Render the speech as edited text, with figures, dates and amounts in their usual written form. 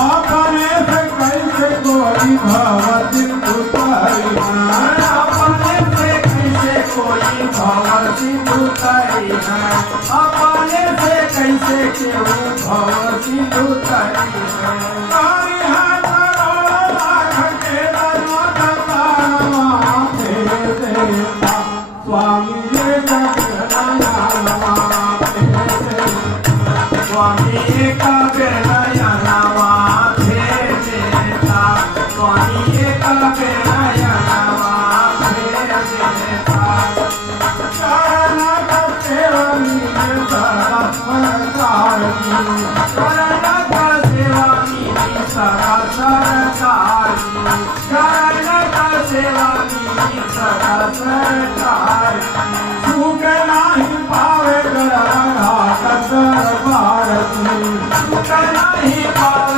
अपने से कैसे कोई भव सिंधु तरिहा, अपने से कैसे कोई भव सिंधु तरिहा, अपने से कैसे केहू भव सिंधु तरिहा। तरिहा करोड़ लाख के दरवाजा पारवा दे देता स्वामी स्वामी का बेनया नवा भेज देता, स्वामी का बेनया नवा भेज देता। शरण का सेवनी सदा सरकार की, शरण का सेवनी सदा सरकार की, शरण का सेवनी सदा सरकार की। सुख नहीं पावे गया दरबार की, सुख नहीं पावे